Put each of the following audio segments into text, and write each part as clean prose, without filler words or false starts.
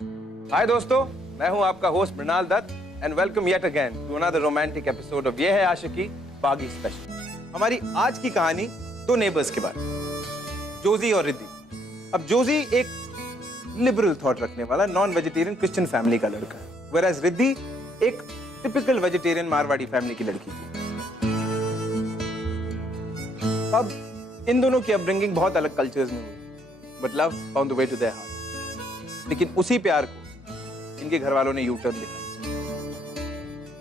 हाय दोस्तों, मैं हूं आपका host Mrinal Dutt and welcome yet again to another romantic episode of Yeh Hai आशिकी बागी स्पेशल। हमारी आज की कहानी दो नेबर्स के बारे में, जोजी और रिद्धि। अब जोजी एक लिबरल थॉट रखने वाला नॉन वेजिटेरियन क्रिश्चियन फैमिली का लड़का है, व्हेरेज रिद्धि एक टिपिकल वेजिटेरियन मारवाड़ी फैमिली की लड़की थी। अब इन दोनों की अपब्रिंगिंग बहुत अलग कल्चर्स में हुई, but love found the way to their heart. लेकिन उसी प्यार को इनके घर वालों ने यू टर्न दिया।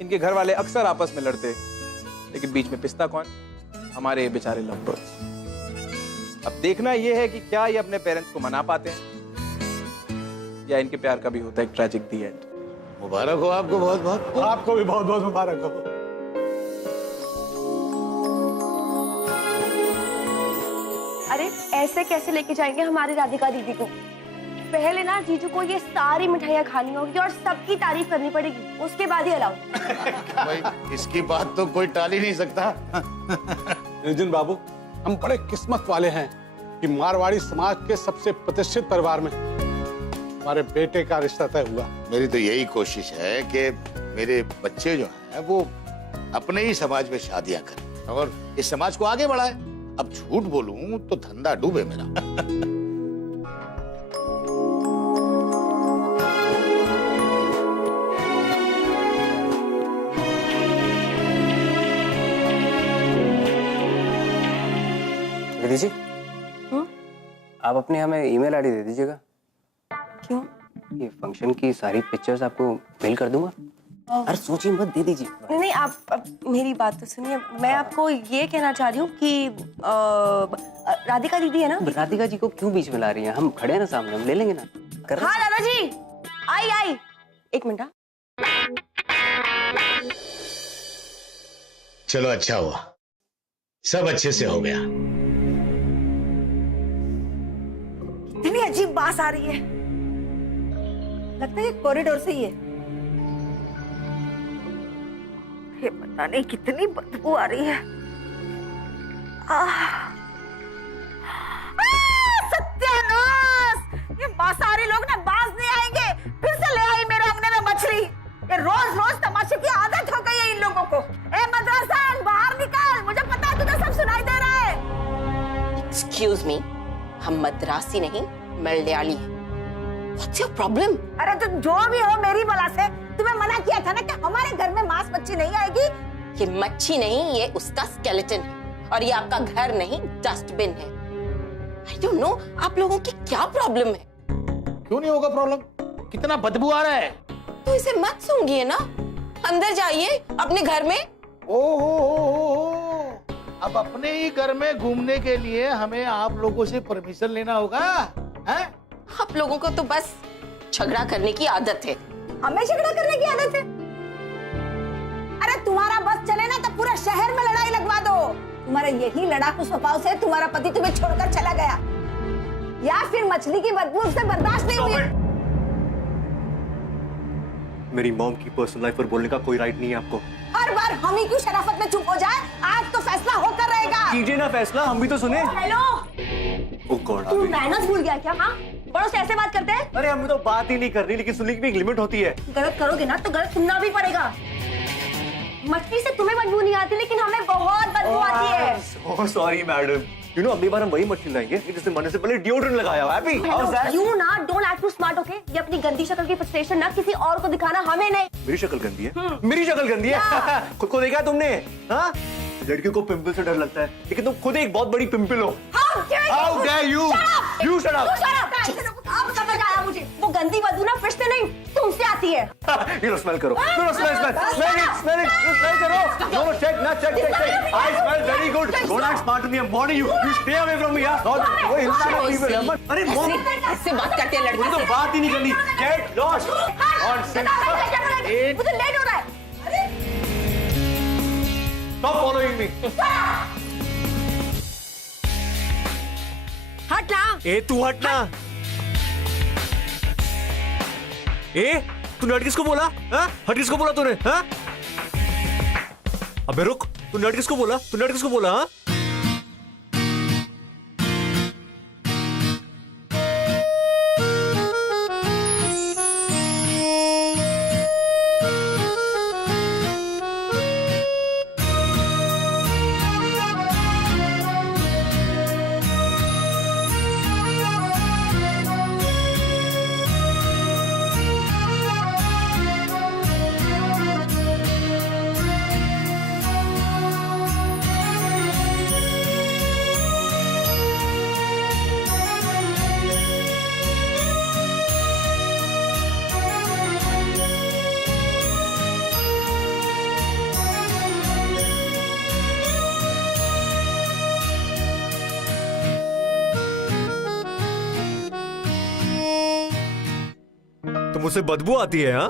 इनके घर वाले अक्सर आपस में लड़ते, लेकिन बीच में पिसता कौन? हमारे बेचारे लव बर्ड्स। अब देखना यह है कि क्या ये अपने पेरेंट्स को मना पाते हैं या इनके प्यार का भी होता है एक ट्रैजिक दी एंड। मुबारक हो आपको, बहुत बहुत। आपको भी बहुत बहुत मुबारक हो। अरे ऐसे कैसे लेके जाएंगे हमारी राधिका दीदी को? पहले ना जीजू को ये सारी मिठाइयाँ खानी होगी और सबकी तारीफ करनी पड़ेगी, उसके बाद ही अलाउ। भाई इसकी बात तो कोई टाल ही नहीं सकता। निरंजन बाबू, हम बड़े किस्मत वाले हैं कि मारवाड़ी समाज के सबसे प्रतिष्ठित परिवार में हमारे बेटे का रिश्ता तय हुआ। मेरी तो यही कोशिश है कि मेरे बच्चे जो हैं वो अपने ही समाज में शादियां करें और इस समाज को आगे बढ़ाएं। अब झूठ बोलूं तो धंधा डूबे मेरा। दीदी, आप अपने हमें ईमेल आईडी दे दीजिएगा। क्यों? ये फंक्शन की सारी पिक्चर्स आपको मेल कर दूंगा। अरे सोचिए मत, दे दीजिए। नहीं नहीं, आप मेरी बात तो सुनिए। मैं आपको ये कहना चाह रही हूँ कि राधिका दीदी है ना। राधिका जी को क्यों बीच में ला रही हैं? हम खड़े हैं ना सामने, हम ले लेंगे ना। हाँ दादाजी, आई एक मिनट। चलो अच्छा हुआ, सब अच्छे से हो गया। इतनी अजीब बात आ रही है, लगता है कॉरिडोर से ही है। ये पता नहीं कितनी बदबू आ रही है। सत्यानाश! ये मांसाहारी लोग ना बाज नहीं आएंगे। फिर से ले आई मेरे अंगने में मछली। ये रोज रोज तमाशे की आदत हो गई है इन लोगों को। ए मद्रासन, बाहर निकल, मुझे पता है तुझे सब सुनाई दे रहा है। एक्सक्यूज मी, हम मद्रासी नहीं मलयाली हैं। What's your problem? अरे तो जो भी हो मेरी बला से, तुम्हें मना किया था ना कि हमारे घर में मांस मच्छी नहीं आएगी। ये मच्छी नहीं, ये उसका स्केलेटन है और ये आपका घर नहीं डस्टबिन है। I don't know, आप लोगों की क्या प्रॉब्लम है? क्यों नहीं होगा प्रॉब्लम? कितना बदबू आ रहा है। तो इसे मत सूंघिए ना, अंदर जाइए अपने घर में। ओहो, अब अपने ही घर में घूमने के लिए हमें आप लोगों से परमिशन लेना होगा, हैं? आप लोगों को तो बस झगड़ा करने की आदत है। हमें झगड़ा करने की आदत है? अरे तुम्हारा बस चले ना तो पूरा शहर में लड़ाई लगवा दो। तुम्हारा यही लड़ाकू स्वभाव से तुम्हारा पति तुम्हें छोड़कर चला गया, या फिर मछली की बदबू उससे बर्दाश्त नहीं हुई। मेरी मॉम की पर्सनल लाइफ पर बोलने का कोई राइट नहीं है आपको। हर बार हम ही क्यों शराफत में चुप हो जाए? आज तो फैसला होकर रहेगा। कीजिए ना फैसला, हम भी तो सुने। हेलो, ओह गॉड, तू मैनर्स भूल गया क्या? हाँ, बड़ों से ऐसे बात करते हैं? अरे हमें तो बात ही नहीं करनी, लेकिन सुनने की भी एक लिमिट होती है। गलत करोगे ना तो गलत सुनना भी पड़ेगा। मछली से तुम्हें बदबू नहीं आती, लेकिन हमें बहुत बदबू आती है। सॉरी मैडम, यू नो अगली बार हम वही मछली लाएंगे जिसने मरने से पहले डिओड्रेंट लगाया हुआ है। यू ना don't act too smart, okay? ये अपनी गंदी शक्ल की फ्रस्ट्रेशन ना किसी और को दिखाना, हमें नहीं। मेरी शक्ल गंदी है? मेरी शक्ल गंदी है? खुद को देखा तुमने? हाँ, लड़कियों को पिंपल से डर लगता है, लेकिन तुम खुद एक बहुत बड़ी पिंपल हो। How dare you? You shut up! अब समझ आया मुझे। वो गंदी बदबू ना फिर से नहीं, तुमसे आती है। ये लो स्मेल करो, स्मेल करो। No, check. I smell very good. Don't act smart to me. I'm warning you. You stay away from me, yeah? अरे मॉम, ऐसे बात करते हैं लड़के तो से। बात ही नहीं करनी। Get lost. मुझे लेट हो रहा है। अरे Stop following me. हट ना। ए तू हटना। ए तूने हट किसको बोला? हाँ? हट किसको बोला तूने? हाँ? अबे रुक, तूने हट किसको बोला? तूने हट किसको बोला? हाँ? तो मुझसे बदबू आती है? हाँ,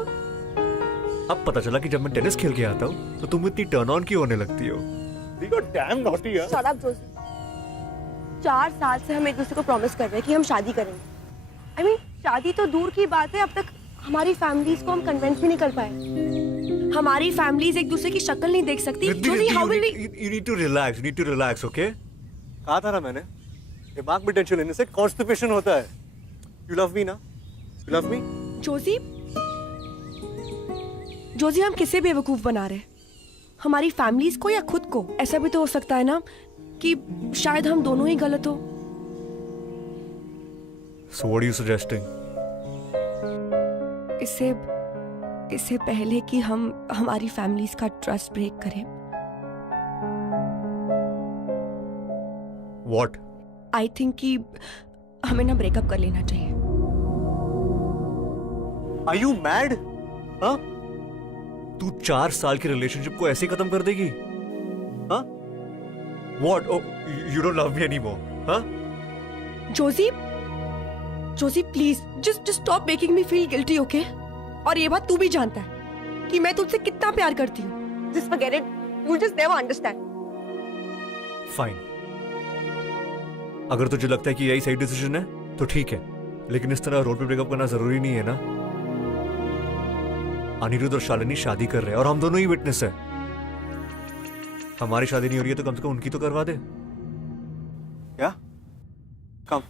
अब पता चला कि जब मैं टेनिस खेल के आता हूँ तो तुम इतनी टर्न ऑन क्यों होने लगती हो? डैम नॉटी है। Shut up Joshi. 4 साल से हम एक दूसरे को प्रॉमिस कर रहे हैं कि हम शादी करेंगे। I mean, शादी तो दूर की बात है, अब तक हमारी फैमिलीज को हम कन्विंस भी नहीं कर पाए। हमारी फैमिलीज एक दूसरे की शक्ल नहीं देख सकती। Joshi, how will we? You need to relax. You need to relax, okay? कहा था ना मैंने, दिमाग में टेंशन लेने से कॉन्स्टिपेशन होता है। You love me ना? You love me? Joshi, Joshi, हम किसे बेवकूफ बना रहे हैं? हमारी फैमिलीज को या खुद को? ऐसा भी तो हो सकता है ना कि शायद हम दोनों ही गलत हो। So what are you suggesting? इससे पहले कि हम हमारी फैमिलीज का ट्रस्ट ब्रेक करें, What? आई थिंक कि हमें ना ब्रेकअप कर लेना चाहिए। Are you mad? हाँ? तू 4 साल की रिलेशनशिप को ऐसे ही खत्म कर देगी? हाँ? What? Oh, you don't love me anymore? हाँ? Joshi please just stop making me feel guilty, okay? और ये बात तू भी जानता है कि मैं तुझसे कितना प्यार करती हूँ। Just forget it, you just never understand. Fine. अगर तुझे लगता है कि यही सही डिसीजन है तो ठीक है, लेकिन इस तरह रोड पे ब्रेकअप करना जरूरी नहीं है ना। अनिरुद्ध और शालिनी शादी कर रहे हैं और हम दोनों ही विटनेस है। हमारी शादी नहीं हो रही है तो कम से कम उनकी तो करवा दे। क्या? कम।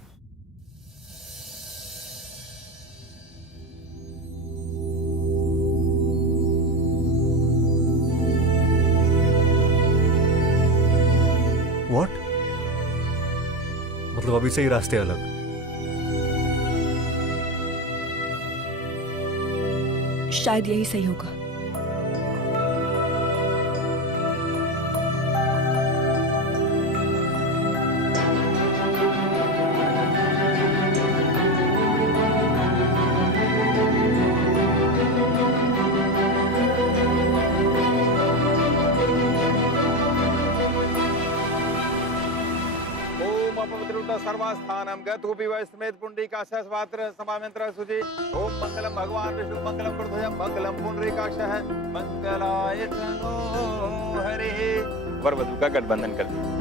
What? मतलब अभी से ही रास्ते अलग। शायद यही सही होगा। सर्वस्थानम गतुपि वैस्मेत पुंडरीकाक्षः स्वात्र समामंत्र सुजि। ओम मंगलम भगवान विष्णु मंगलम कृतय मंगलम पुंडरीकाक्षः मंगलाय तनो हरि। वर वधु का गठबंधन कर दिया।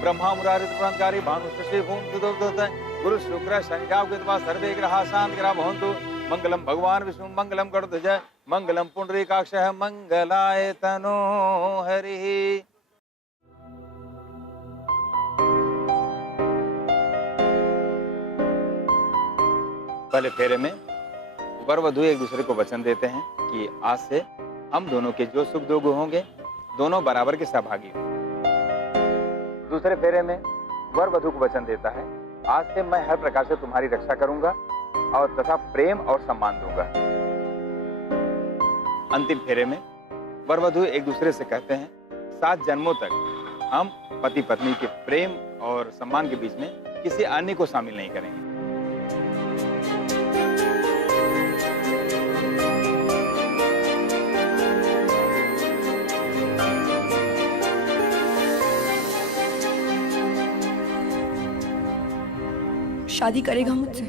ब्रह्मा मुरारी त्रिपुरांतकारी भानु शशि भूम सुदोदत गुरु शुक्र शनिजाव कृत्वा सर्वे ग्रहा शांत ग्रह भवन्तु। मंगलम भगवान विष्णु मंगलम गरुड़ध्वज मंगलम पुंडरीकाक्षः मंगलाय तनो हरि। पहले फेरे में वर वधु एक दूसरे को वचन देते हैं कि आज से हम दोनों के जो सुख दुख होंगे दोनों बराबर के सहभागी होंगे। दूसरे फेरे में वर वधु को वचन देता है, आज से मैं हर प्रकार से तुम्हारी रक्षा करूंगा और तथा प्रेम और सम्मान दूंगा। अंतिम फेरे में वर वधु एक दूसरे से कहते हैं, 7 जन्मों तक हम पति पत्नी के प्रेम और सम्मान के बीच में किसी अन्य को शामिल नहीं करेंगे। शादी करेगा मुझसे?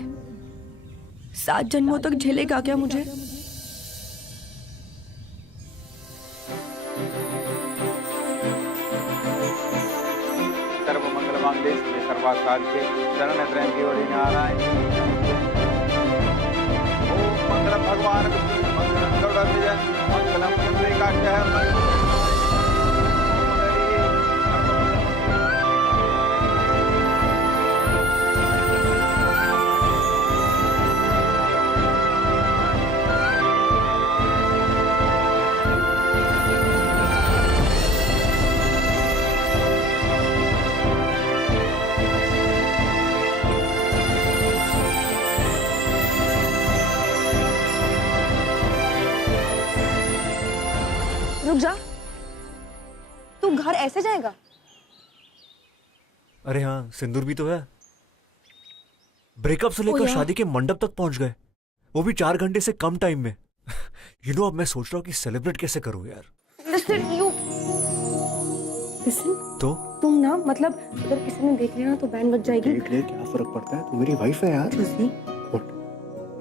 7 जन्मों तक झेलेगा क्या मुझे? सर्वमंगल मांगल्ये शिवे सर्वार्थसाधिके शरण्य त्र्यंबके गौरी नारायणी। ओम मंगलम भगवान विष्णु मंगलम गरुड़ध्वज मंगलम पुंडरीकाक्षः। रुक जा, ऐसे जाएगा? अरे हाँ, सिंदूर भी तो है। ब्रेकअप से लेकर शादी के मंडप तक पहुंच गए, वो भी 4 घंटे से कम टाइम में। अब मैं सोच रहा हूँ कि सेलिब्रेट कैसे करूँ यार। Listen, तो तुम ना मतलब अगर किसी ने देख लिया ना तो बैन बज जाएगी। देख ले, क्या फर्क पड़ता है, तू मेरी वाइफ है यार। जोशी,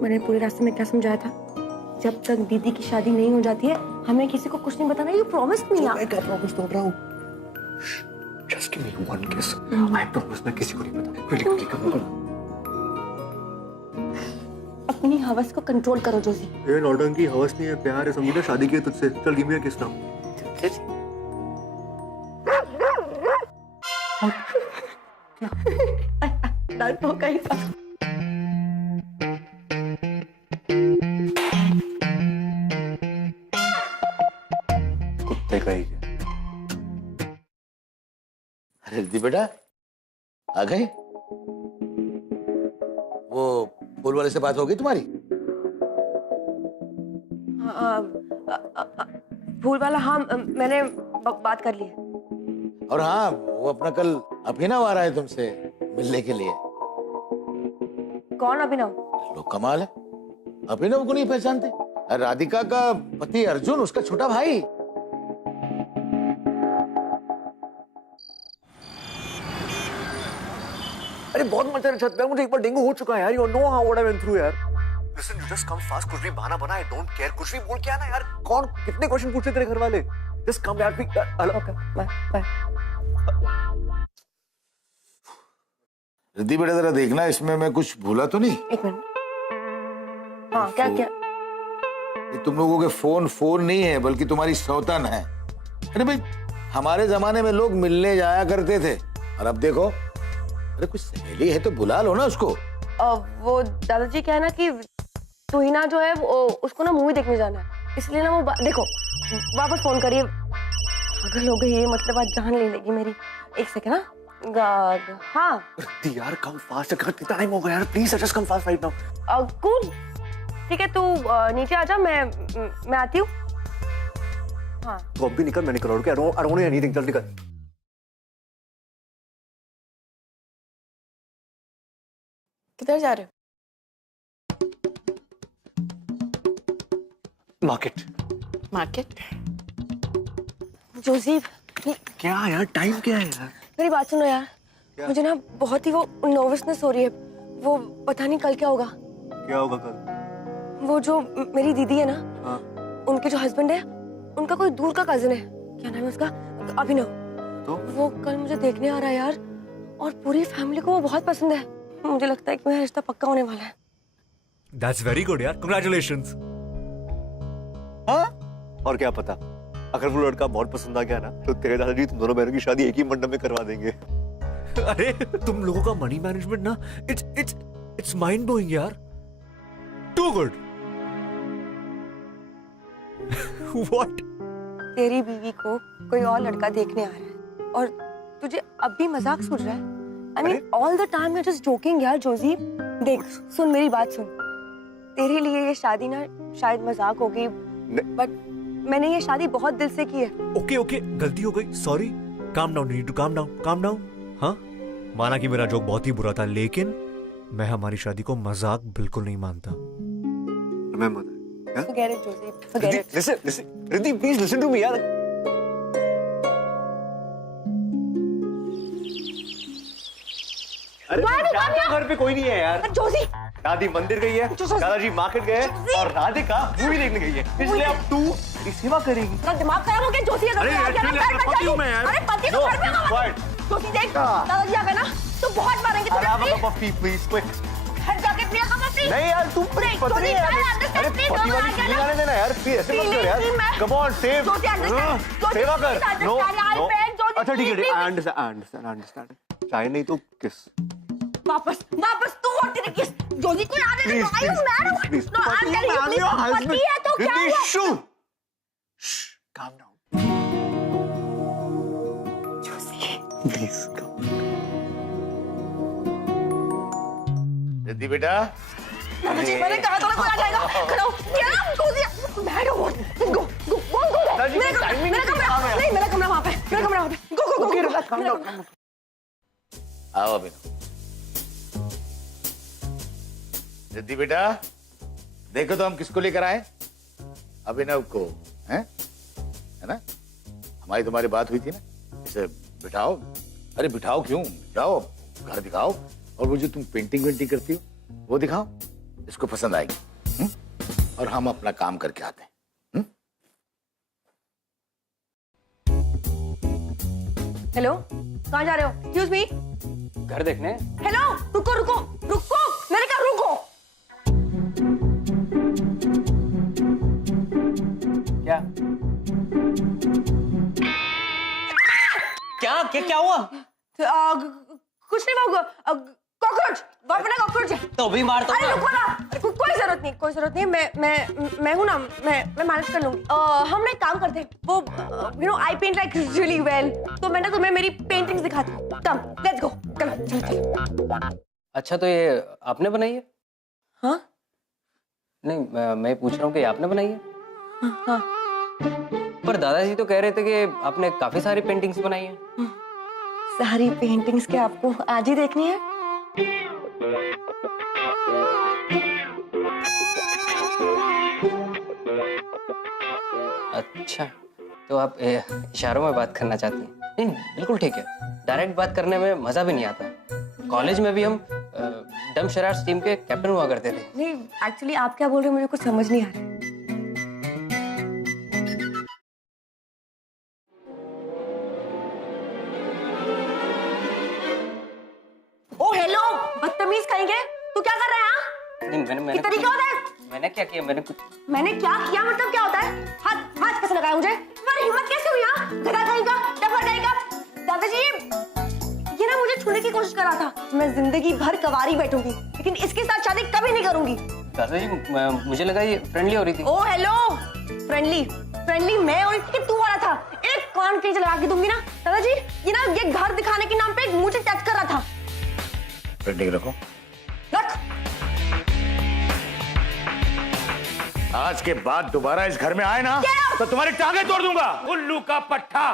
मैंने पूरे रास्ते में क्या समझाया था? जब तक दीदी की शादी नहीं हो जाती है हमें किसी को कुछ नहीं बताना। यू प्रॉमिस मी यार। मैं क्या प्रॉमिस तोड़ रहा हूँ? जस्ट गिव मी वन किस। आई प्रॉमिस मैं किसी को नहीं बताऊंगा। क्विकली कम। अपनी हवस को कंट्रोल करो जोशी। ये नौटंकी हवस नहीं है, प्यार है, समझी ना? शादी की है तुझसे। चल गिव मी अ किस नाउ। डरपोक कहीं का। कुत्ते का ही है। अरे रिद्धि बेटा, आ गए? वो फूल वाले से बात हो गई तुम्हारी? फूल वाला? हाँ, मैंने बात कर ली है। और हाँ, वो अपना कल अभिनव आ रहा है तुमसे मिलने के लिए। कौन अभिनव? लोग कमाल है, अभिनव को नहीं पहचानते? राधिका का पति अर्जुन, उसका छोटा भाई। अरे बहुत मजा छत पे, मुझे एक बार डेंगू हो चुका है यार। You know how what I went through यार। Listen, you just come fast, कुछ भी बहाना बना, आई डोंट केयर। कुछ भी बोल के आना यार। कौन कितने क्वेश्चन पूछते तेरे घर वाले? जस्ट कम यार। Okay, bye. रिद्धि बेटा जरा देखना, इसमें मैं कुछ भूला तो नहीं? एक मिनट। हाँ, क्या? ये तुम लोगों के फोन नहीं है, बल्कि तुम्हारी सौतन है। अरे भाई, हमारे जमाने में लोग मिलने जाया करते थे, और अब देखो, अरे कुछ सहेली है तो बुला लो ना उसको। वो दादाजी क्या है ना कि तुहिना जो है उसको ना मूवी देखने जाना है, इसलिए ना वो देखो वापस फोन करिए। पागल हो गई है, मतलब आज जान ले लेगी मेरी। एक सेकंड ना। हाँ यार कम फास्ट, कितना टाइम हो गया यार। Please just come fast right now. Cool, ठीक है, तू नीचे आ जा, मैं आती हूँ। हाँ, तो अब भी निकल, मैं निकल रहा हूँ। आई डोंट नो एनीथिंग, जल्दी निकल। किधर जा रहे हो? मार्केट? जोसेफ, क्या यार, टाइम क्या है यार? मेरी बात सुनो यार। मुझे ना बहुत ही वो नर्वसनेस हो रही है। वो पता नहीं कल क्या होगा। क्या होगा कल? वो जो मेरी दीदी है ना, हाँ। उनके जो हस्बैंड है, उनका कोई दूर का कजिन है। क्या नाम है उसका? अभिनव। तो वो कल मुझे देखने आ रहा है यार, और पूरी फैमिली को वो बहुत पसंद है। मुझे लगता है कि मेरा रिश्ता पक्का होने वाला है। That's very good यार, congratulations। हाँ? और क्या पता, अगर वो लड़का बहुत पसंद आ गया ना, तो तेरे दादाजी तुम दोनों बहनों की शादी एक ही मंडप में करवा देंगे। अरे तुम लोगों का मनी मैनेजमेंट ना, इट्स माइंड ब्लोइंग यार। Too good. व्हाट? तेरी बीवी को कोई और लड़का देखने आ रहा है और तुझे अब भी मजाक सूझ रहा है? I mean, all the time you're just joking यार जोशी। देख, सुन मेरी बात सुन। तेरे लिए ये शादी ना शायद मजाक होगी, बट मैंने ये शादी बहुत दिल से की है। ओके, गलती हो गई, sorry. Calm down, need to calm down. हाँ, माना कि मेरा जोक बहुत ही बुरा था, लेकिन मैं हमारी शादी को मजाक बिल्कुल नहीं मानता। Forget it, Josie. Forget it. Listen, Riddhi, please listen to me यार। अरे घर पे कोई नहीं है यार। जोशी, दादी मंदिर गई है, दादाजी मार्केट गए हैं, और राधिका मूवी देखने गई है। इसलिए अब तू मेरी सेवा करेगी। तेरा दिमाग खराब हो गया जोशी। अरे पति हूँ मैं यार। अरे पति तो घर पे होगा। जोशी देख, दादाजी आ गए ना तो बहुत मारेंगे तुझे। Please quick. घर जाके पिया कप अपनी। नहीं यार, तू पति नहीं है। अरे पति वाली फीलिंग आने देना यार, प्लीज ऐसे मत कर यार। Come on, save. सेवा कर। नो। अच्छा ठीक है, आई अंडरस्टैंड। चाहे नहीं तो किस। वापस तू और तेरी किस। जोशी को याद है ना, आई हूं मैं। Please no, I am telling you, पति है तो क्या हुआ? Calm down. Please come. Riddhi बेटा, दादाजी, मैंने कहा था ना कोई आ जाएगा। खड़ा हो। क्या? जोशी, बैठो। गो। मेरा कमरा वहाँ पे। आओ अभिनव। रिद्धि बेटा, देखो तो हम किसको लेकर आए? अभिनव को, है ना? हमारी तुम्हारी बात हुई थी ना, इसे बिठाओ। अरे बिठाओ क्यों, जाओ घर दिखाओ, और वो जो तुम पेंटिंग वेंटिंग करती हो वो दिखाओ, इसको पसंद आएगी। और हम अपना काम करके आते हैं। हेलो, कहाँ जा रहे हो? Excuse me. घर देखने। हेलो, रुको रुको रुको, मैंने कहा रुको। क्या क्या क्या क्या हुआ? कुछ नहीं होगा। कॉकरोच, अपना कॉकरोच है। तो भी मार दो अरे ना। रुको ना, कोई जरूरत नहीं, कोई जरूरत नहीं। मैं हूँ ना, मैं मैनेज कर लूंगी। हम ना एक काम करते हैं, वो you know I paint like really well, तो मैं ना तुम्हें मेरी पेंटिंग्स दिखाती हूँ। कम, लेट्स गो, चलो चलो चलो। अच्छा, तो ये आपने बनाई है? हाँ नहीं, मैं पूछ रहा हूँ कि आपने बनाई है? हाँ। पर दादाजी तो कह रहे थे कि आपने काफी सारी पेंटिंग्स बनाई हैं। सारी पेंटिंग्स क्या आपको आज ही देखनी है? अच्छा, तो आप इशारों में बात करना चाहती हैं? नहीं, बिल्कुल ठीक है। डायरेक्ट बात करने में मजा भी नहीं आता। कॉलेज में भी हम डम शरारत टीम के कैप्टन हुआ करते थे। नहीं, एक्चुअली आप क्या बोल रहे हो मुझे कुछ समझ नहीं आ रहा है। ओ हेलो, बदतमीज कहेंगे, तू क्या कर रहा है? हाँ? नहीं, मैंने ये तरीका होता है? मैंने क्या किया? मैंने क्या किया मतलब क्या होता है? हाथ हाथ कैसे लगाया मुझे? तुम्हारी हिम्मत कैसे हुई? हाँ, गधा कहेगा, डफर कहेगा। दादाजी, ये ना मुझे छूने की कोशिश कर रहा था। मैं जिंदगी भर कवारी बैठूंगी, लेकिन इसके साथ शादी कभी नहीं करूंगी। दादाजी, मुझे लगा ये फ्रेंडली हो रही थी। ओ हेलो, फ्रेंडली मैं और कि तू हो रहा था। एक कान के लगा के दूंगी ना दादाजी। ये ना ये घर दिखाने के नाम पे मुझे टच कर रहा था। पेंटिंग रखो। रख। आज के बाद दोबारा इस घर में आए ना तो तुम्हारी टांगे तोड़ दूंगा, उल्लू का पट्टा।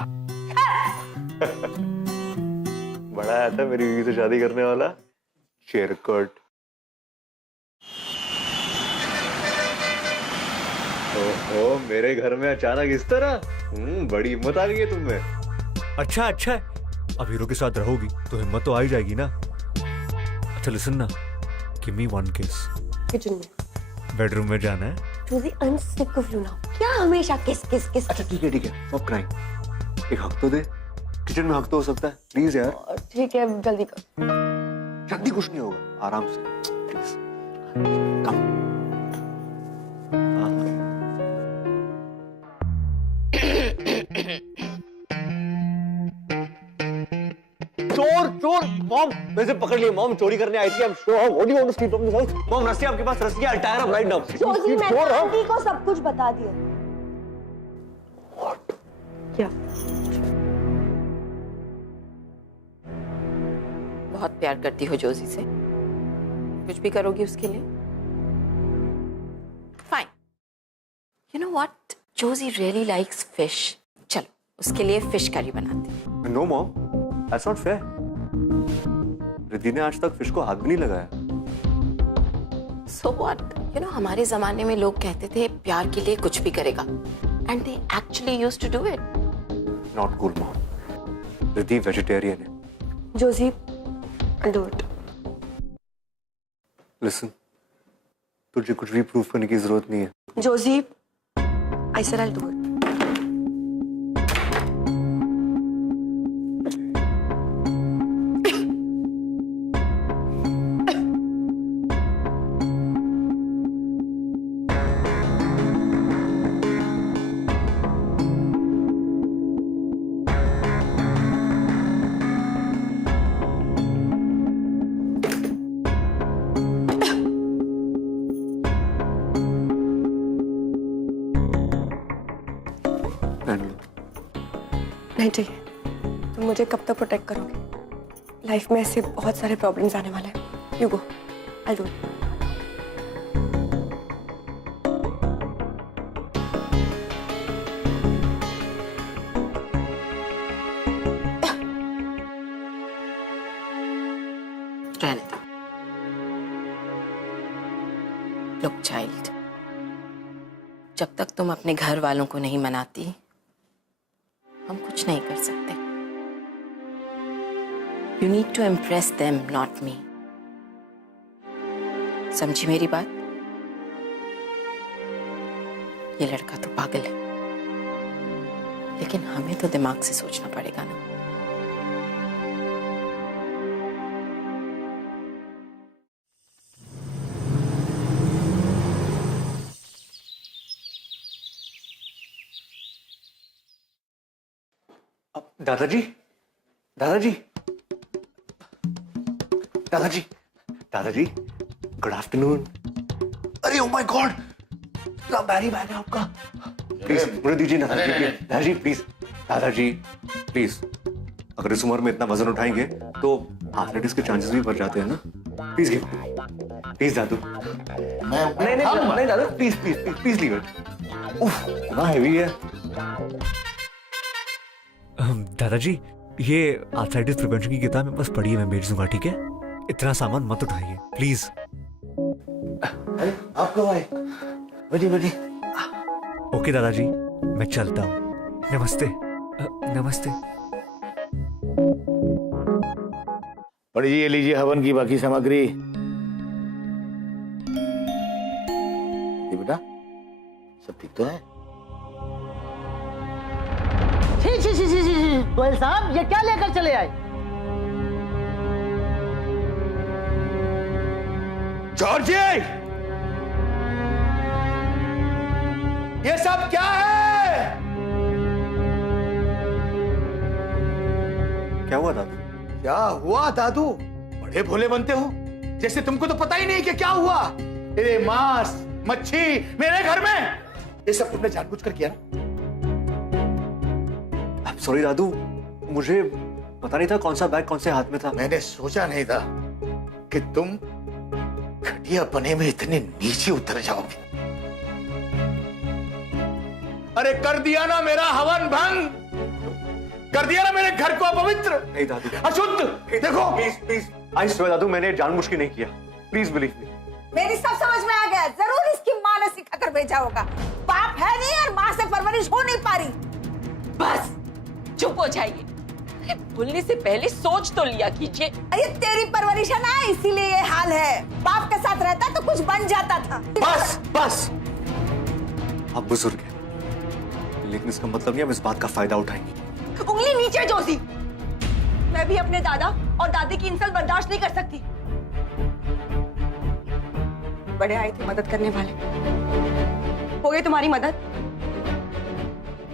बड़ा आया था मेरी बीवी से शादी करने वाला शेरकट। ओहो, मेरे घर में अचानक इस तरह? बड़ी हिम्मत आ गई है तुम्हें। अच्छा अच्छा, अब हीरो के साथ रहोगी तो हिम्मत तो आ ही जाएगी ना। अच्छा लिसन ना, गिव मी वन किस। किचन में, बेडरूम में जाना है। Josie, I'm sick of you now. क्या हमेशा किस किस किस? अच्छा ठीक है, स्टॉप क्राइंग। एक हक तो दे, किचन में हक तो हो सकता है, प्लीज यार। ठीक है, जल्दी कर। जल्दी कुछ नहीं होगा, आराम से प्लीज। कम। चोर चोर, मॉम वैसे पकड़ लिए। मॉम चोरी करने आई थी। I'm sure. What do you want to steal from this house? Mom रस्सी आपके पास, रस्सी। I'll tie her up right now. Josie, मैंने आंटी को सब कुछ बता दिया। What? क्या? बहुत प्यार करती हो जोजी से, कुछ भी करोगी उसके लिए? Fine. You know what, Joji really likes fish. चलो उसके लिए फिश करी बनाते हैं। No mom, that's not fair. Riddhi ने आज तक फिश को हाथ भी नहीं लगाया। So what? You know, हमारे जमाने में लोग कहते थे प्यार के लिए कुछ भी करेगा, and they actually used to do it. Not cool mom. Riddhi vegetarian है। Josie, I'll do it. Listen, तुझे कुछ भी प्रूफ करने की जरूरत नहीं है। Josie, I said I'll do it. नहीं चाहिए। तुम मुझे कब तक प्रोटेक्ट करोगे? लाइफ में ऐसे बहुत सारे प्रॉब्लम्स आने वाले हैं। You go, I do it. जब तक तुम अपने घर वालों को नहीं मनाती, हम कुछ नहीं कर सकते। You need to impress them, not me. समझी मेरी बात? ये लड़का तो पागल है, लेकिन हमें तो दिमाग से सोचना पड़ेगा ना। दादाजी, दादाजी, दादाजी, दादाजी, गुड आफ्टरनून। अरे ओ माय गॉड, क्या बैरी बैग है आपका? प्लीज मुझे दीजिए ना दादाजी, दादाजी प्लीज, दादाजी प्लीज। अगर इस उम्र में इतना वजन उठाएंगे तो आर्थराइटिस के चांसेस भी बढ़ जाते हैं ना। प्लीज गिव, प्लीज दादू। नहीं नहीं दादा, please please please please leave it. उफ, कितना हेवी है। दादाजी, ये आर्थराइटिस प्रिवेंशन की किताब मेरे पास पड़ी है, मैं भेज दूंगा, ठीक है? इतना सामान मत उठाइए प्लीज। अरे आप कब आए? बड़ी बड़ी। ओके दादाजी, मैं चलता हूँ। नमस्ते। नमस्ते। पढ़ जी, ये लीजिए हवन की बाकी सामग्री। ये बेटा सब ठीक तो है? गोयल साहब, ये क्या लेकर चले आए? जॉर्जी, ये सब क्या है? क्या हुआ दादू? क्या हुआ दादू? बड़े भोले बनते हो, जैसे तुमको तो पता ही नहीं कि क्या हुआ। अरे मांस मच्छी मेरे घर में, ये सब तुमने जानबूझकर किया ना? सॉरी दादू, मुझे पता नहीं था कौन सा बैग कौन से हाथ में था। मैंने सोचा नहीं था कि तुम घटिया बने में इतने नीचे उतर जाओगे। अरे कर दिया ना मेरा हवन भंग, कर दिया ना मेरे घर को अपवित्र। नहीं दादू, अशुद्ध। देखो प्लीज प्लीज, आई स्वेयर दादू, मैंने जानबूझ के नहीं किया। Please believe me. मेरी सब समझ में आ गया। जरूर इसकी माँ ने सिखा कर भेजा होगा। बाप है नहीं और माँ से परवरिश हो नहीं पा रही। बस चुप हो जाइए। बोलने से पहले सोच तो लिया कीजिए। अरे तेरी परवरिश है ना, इसीलिए ये हाल है। बाप के साथ रहता तो कुछ बन जाता था। बस बस, आप बुजुर्ग हैं, लेकिन इसका मतलब नहीं आप इस बात का फायदा उठाएंगे। उंगली नीचे जोशी। मैं भी अपने दादा और दादी की इंसल्ट बर्दाश्त नहीं कर सकती। बड़े आए थे मदद करने वाले, हो गई तुम्हारी मदद।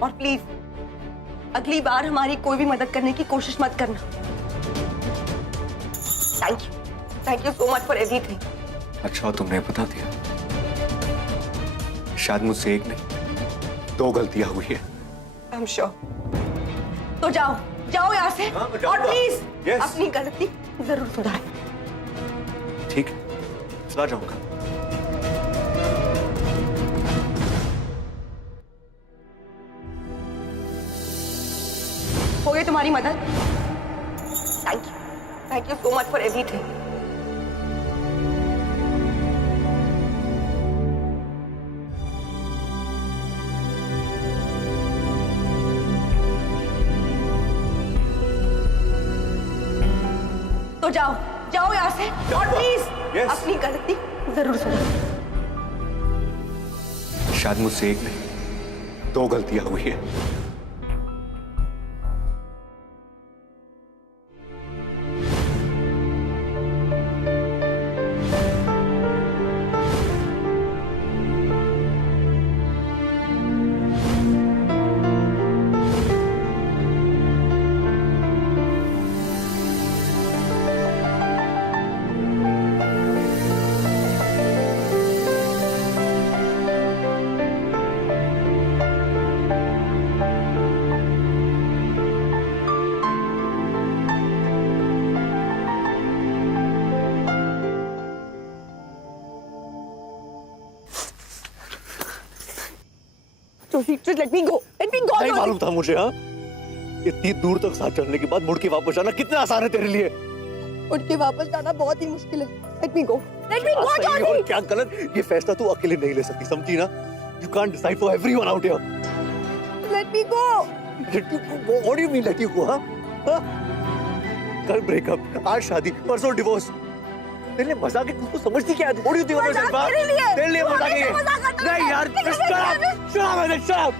और प्लीज अगली बार हमारी कोई भी मदद करने की कोशिश मत करना। Thank you so much for everything. अच्छा तुमने बता दिया। शायद मुझसे एक नहीं 2 गलतियां हुई है। I am sure. तो जाओ जाओ यहाँ से, हाँ, और प्लीज Yes. अपनी गलती जरूर सुधारें। ठीक है, चला जाऊंगा। हो गई तुम्हारी मदद। Thank you so much for everything. तो जाओ जाओ यहाँ से, और प्लीज Yes. अपनी गलती जरूर सुधारें। शायद मुझसे एक नहीं 2 गलतियां हुई है। Just let me go. Let me go. नहीं मालूम था मुझे। हाँ, इतनी दूर तक साथ चलने के बाद मुड़ के वापस आना कितना आसान है तेरे लिए। उठ के वापस जाना बहुत ही मुश्किल है। Let me go. Let me go, सही और Johnny. क्या गलत, ये फैसला तू अकेले नहीं ले सकती, समझी ना? You can't decide for everyone out here. Let me go. Let you go? What do you mean let you go? Huh? कल ब्रेकअप, आज शादी, परसों डिवोर्स। तेरे लिए मजाक है, तुझको समझती क्या है? What do you think of yourself? तेरे लिए मजाक है? नहीं यार, shut up, shut up.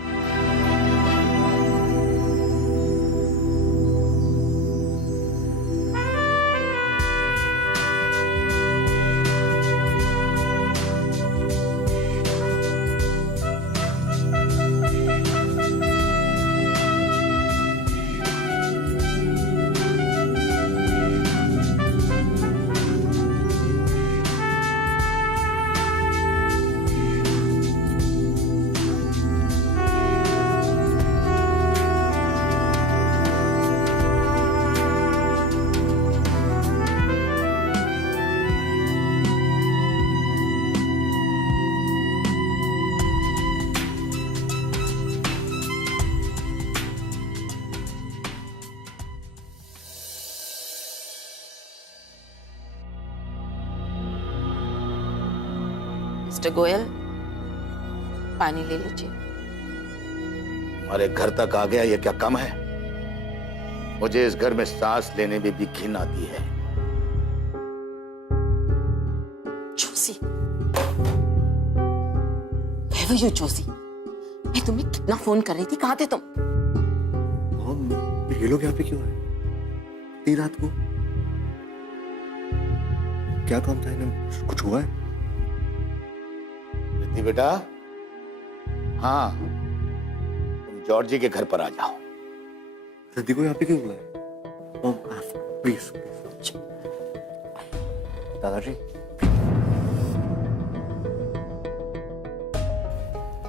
Mister Goyal, पानी ले लीजिए। हमारे घर तक आ गया, ये क्या कम है? मुझे इस घर में सांस लेने में भी घिन आती है। Joshi, Where were you, Joshi? मैं तुम्हें कितना फोन कर रही थी, कहाँ थे तुम? मॉम, ये लोग यहाँ पे क्यों आए? इतनी रात को? क्या काम था इन्हें? कुछ हुआ है? रिद्धि बेटा, हाँ, तुम जॉर्जी के घर पर आ जाओ। रिद्धि को यहाँ पे क्यों बुलाया? Mom, please. दादाजी।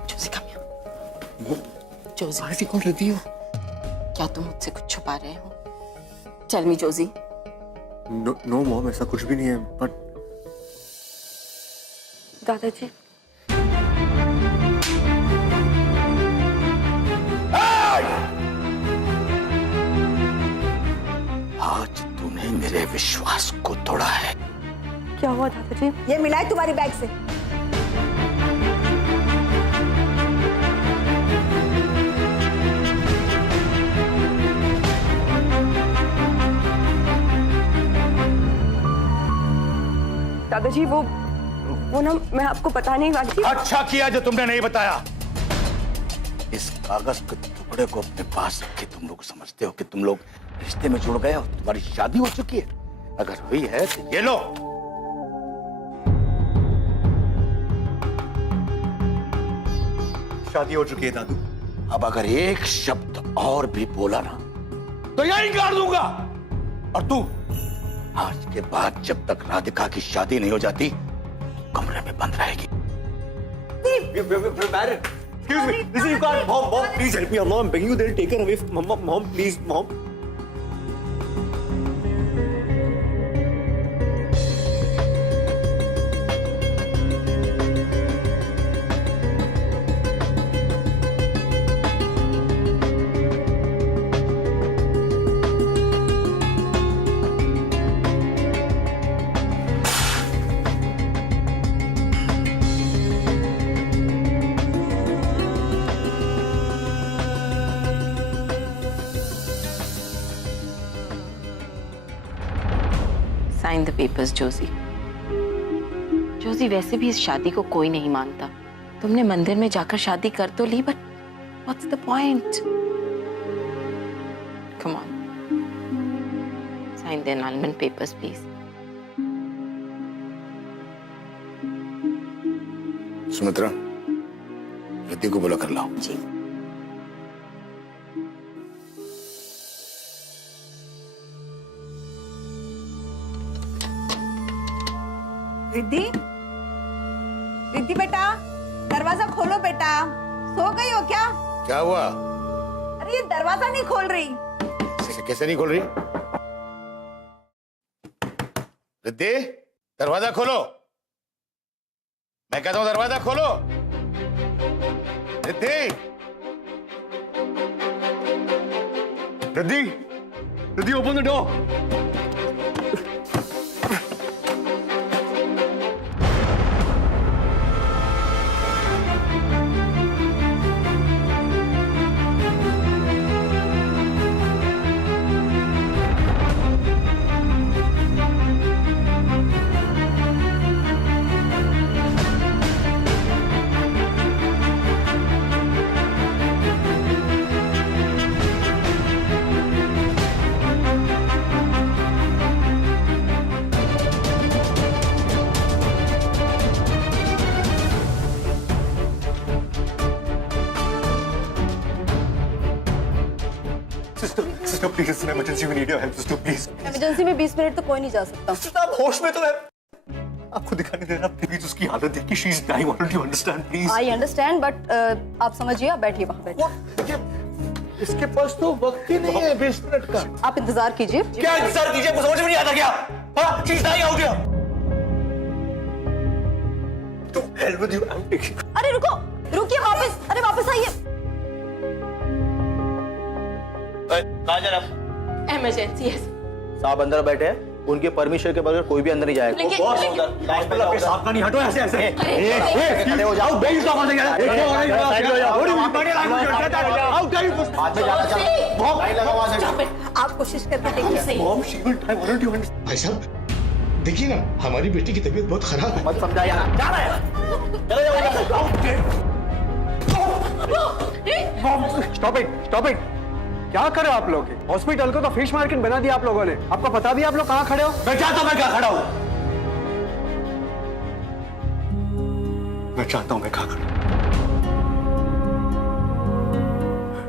Joshi, come here. Mom, Joshi, ऐसी कौन रिद्धि हो? क्या तुम मुझसे कुछ छुपा रहे हो? Tell me, Joshi. No mom, ऐसा कुछ भी नहीं है, बट दादाजी, आज तूने मेरे विश्वास को तोड़ा है। क्या हुआ दादाजी? ये मिला है तुम्हारी बैग से। दादाजी वो ना मैं आपको बता नहीं वाली थी। अच्छा किया जो तुमने नहीं बताया। इस कागज के टुकड़े को अपने पास रख के तुम लोग समझते हो कि तुम लोग रिश्ते में जुड़ गए हो, तुम्हारी शादी हो चुकी है। अगर हुई है तो ये लो। शादी हो चुकी है दादू। अब अगर एक शब्द और भी बोला ना तो यही गाड़ दूंगा। और तू आज के बाद जब तक राधिका की शादी नहीं हो जाती तो कमरे में बंद रहेगी। Excuse me, listen, you can't. Mom, please help me. I'm begging you. They'll take her away. Mom, please, Mom. Sign the papers, Joshi. Joshi, वैसे भी इस शादी को कोई नहीं मानता। तुमने मंदिर में जाकर शादी कर तो ली, but what's the point? Come on, sign the annulment papers please. Sumitra, Riddhi को बुला कर लाओ। जी। रिद्धि, रिद्धि बेटा, दरवाजा खोलो बेटा। सो गई हो क्या? क्या हुआ? अरे ये दरवाजा नहीं खोल रही। कैसे नहीं खोल रही? रिद्धि, दरवाजा खोलो। मैं कहता हूं दरवाजा खोलो। Riddhi, Riddhi, open the door. Sister please, it's an emergency, we need your help sister please. Emergency में 20 मिनट तो कोई नहीं जा सकता। सिस्टर आप होश में तो है, आपको दिखाई नहीं दे रहा? प्लीज उसकी हालत देखिए, she is dying, what do you understand please? I understand but आप समझिए, आप बैठिए वहां बैठिए। इसके पास तो वक्त ही नहीं है 20 मिनट का। आप इंतजार कीजिए। क्या इंतजार कीजिए, आपको समझ में नहीं आता क्या? हाँ, she is dying out here. To help with you, I am taking. अरे रुको, रुकिए वापस, अरे वापस आइए। कहाँ जा रहे आप? इमरजेंसी है। साहब अंदर बैठे हैं, उनके परमिशन के बगैर कोई भी अंदर नहीं जाएगा। लेकिन- बॉस लेकिन- अंदर। अपने साथ का नहीं, हटो ऐसे ऐसे। खड़े हो जाओ। बेइज्जत आवाज़ है यार। साइड हो जाओ। हाथ में जाना चलो। लाइन लगा वहाँ से। आप कोशिश करके देखिए। Mom, she will try, what do you understand? भाई साहब देखिए ना, हमारी बेटी की तबीयत बहुत खराब है। मत समझा यार। जा रहा है। चले जाओ। Stop it. क्या करे आप लोग? हॉस्पिटल को तो फिश मार्केट बना दिया आप लोगों ने। आपको पता भी आप लोग कहाँ खड़े हो? मैं क्या खड़ा हूँ? मैं चाहता हूँ मैं कहाँ खड़ा हूँ।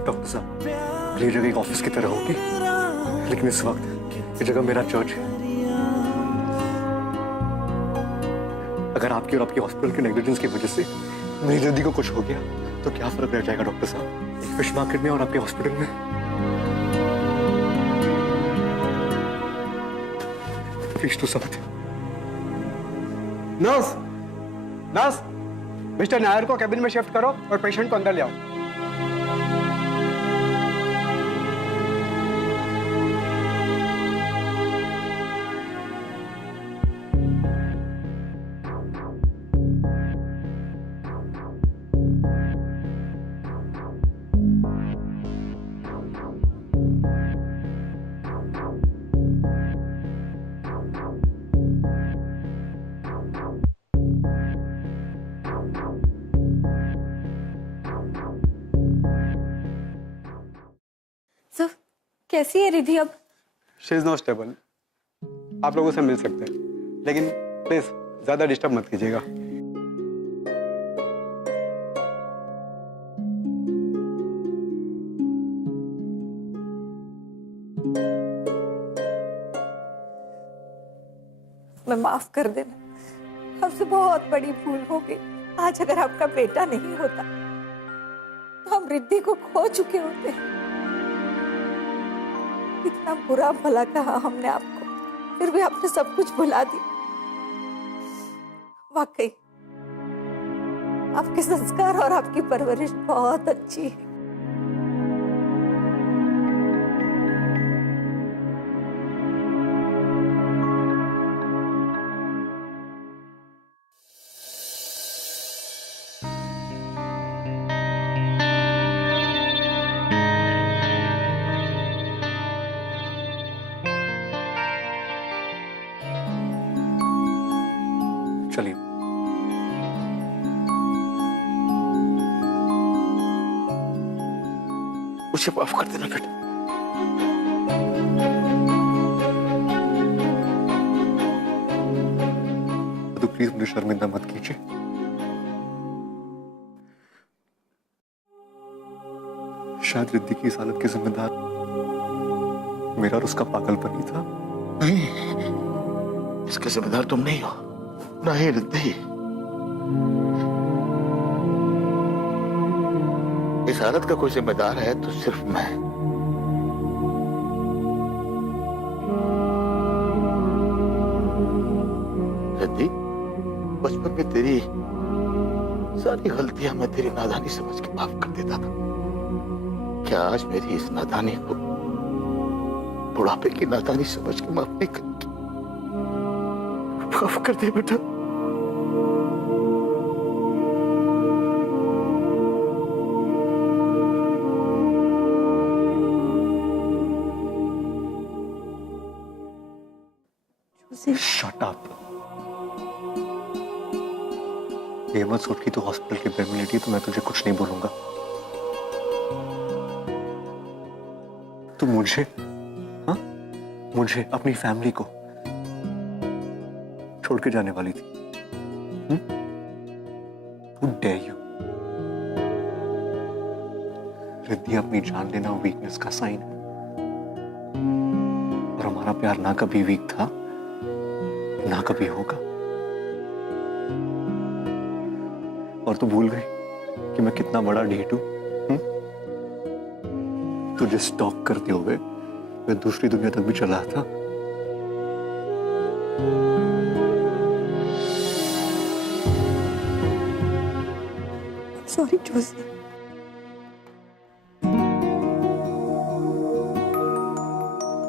डॉक्टर साहब, ये जगह एक ऑफिस की तरह होगी, लेकिन इस वक्त ये जगह मेरा चर्च है। अगर आपकी और आपके हॉस्पिटल के नेग्लिजेंस की वजह से मेरी दीदी को कुछ हो गया तो क्या फर्क रह जाएगा डॉक्टर साहब, एक फिश मार्केट में और आपके हॉस्पिटल में? Please do something. Nurse, mister Nair को कैबिन में शिफ्ट करो और पेशेंट को अंदर ले आओ। सर, कैसी है रिधि अब? She is not stable. आप लोगों से मिल सकते हैं, लेकिन प्लीज ज्यादा डिस्टर्ब मत कीजिएगा। मैं माफ कर देना, हमसे बहुत बड़ी भूल हो गई। आज अगर आपका बेटा नहीं होता तो हम रिद्धि को खो चुके होते। इतना बुरा भला कहा हमने आपको, फिर भी आपने सब कुछ भुला दिया। वाकई आपके संस्कार और आपकी परवरिश बहुत अच्छी है। चलिए। मुझे माफ कर देना बेटा। तो प्लीज मुझे शर्मिंदा मत कीजिए। शायद रिद्धि की इस हालत के जिम्मेदार मेरा और उसका पागलपन ही था। नहीं, इसके जिम्मेदार तुम नहीं हो, नहीं रिद्धि। इस हालत का कोई जिम्मेदार है तो सिर्फ मैं। रिद्धि, बचपन में तेरी सारी गलतियां मैं तेरी नादानी समझ के माफ कर देता था। क्या आज मेरी इस नादानी को बुढ़ापे की नादानी समझ के माफ नहीं करेगी? माफ कर दे बेटा। Shut up. ये मत सोच कि तू हॉस्पिटल के बेड में लेटी तो मैं तुझे कुछ नहीं बोलूंगा। तू मुझे, हाँ, मुझे अपनी फैमिली को छोड़ के जाने वाली थी। Who dare you? रिद्धि, अपनी जान लेना वीकनेस का साइन है। हमारा प्यार ना कभी वीक था, ना कभी होगा। और तू भूल गई कि मैं कितना बड़ा ढीठ हूं? तुझे स्टॉक करते हुए मैं दूसरी दुनिया तक भी चला था। सॉरी जोशी।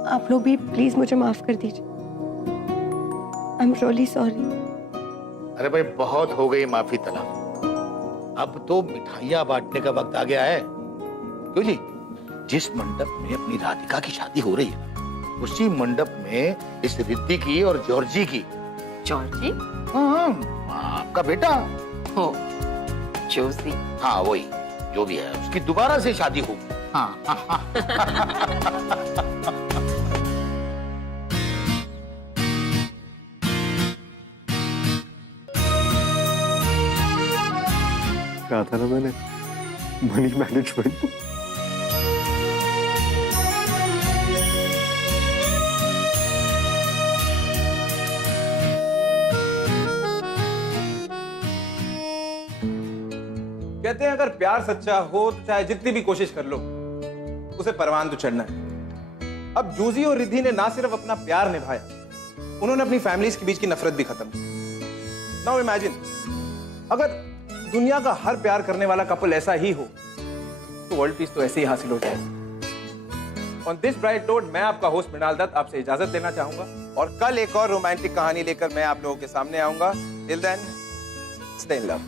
आप लोग भी प्लीज मुझे माफ कर दीजिए। I am really sorry. अरे भाई बहुत हो गई माफी तलब, अब तो मिठाइयां बांटने का वक्त आ गया है। क्यों जी? जिस मंडप में अपनी राधिका की शादी हो रही है उसी मंडप में इस रिद्धि की और जॉर्जी की। जॉर्जी? हाँ, आपका बेटा। हो, जोशी। हाँ वही, जो भी है उसकी दोबारा से शादी होगी। हाँ। कहा था ना मैंने, मनी मैनेजमेंट। कहते हैं अगर प्यार सच्चा हो तो चाहे जितनी भी कोशिश कर लो उसे परवान तो चढ़ना है। अब जोशी और रिद्धि ने ना सिर्फ अपना प्यार निभाया, उन्होंने अपनी फैमिलीज के बीच की नफरत भी खत्म की। नाउ इमेजिन अगर दुनिया का हर प्यार करने वाला कपल ऐसा ही हो तो वर्ल्ड पीस तो ऐसे ही हासिल हो जाएगा। ऑन दिस ब्राइट नोट मैं आपका होस्ट मृणाल दत्त आपसे इजाजत लेना चाहूंगा और कल एक और रोमांटिक कहानी लेकर मैं आप लोगों के सामने आऊंगा। Till then, stay in love.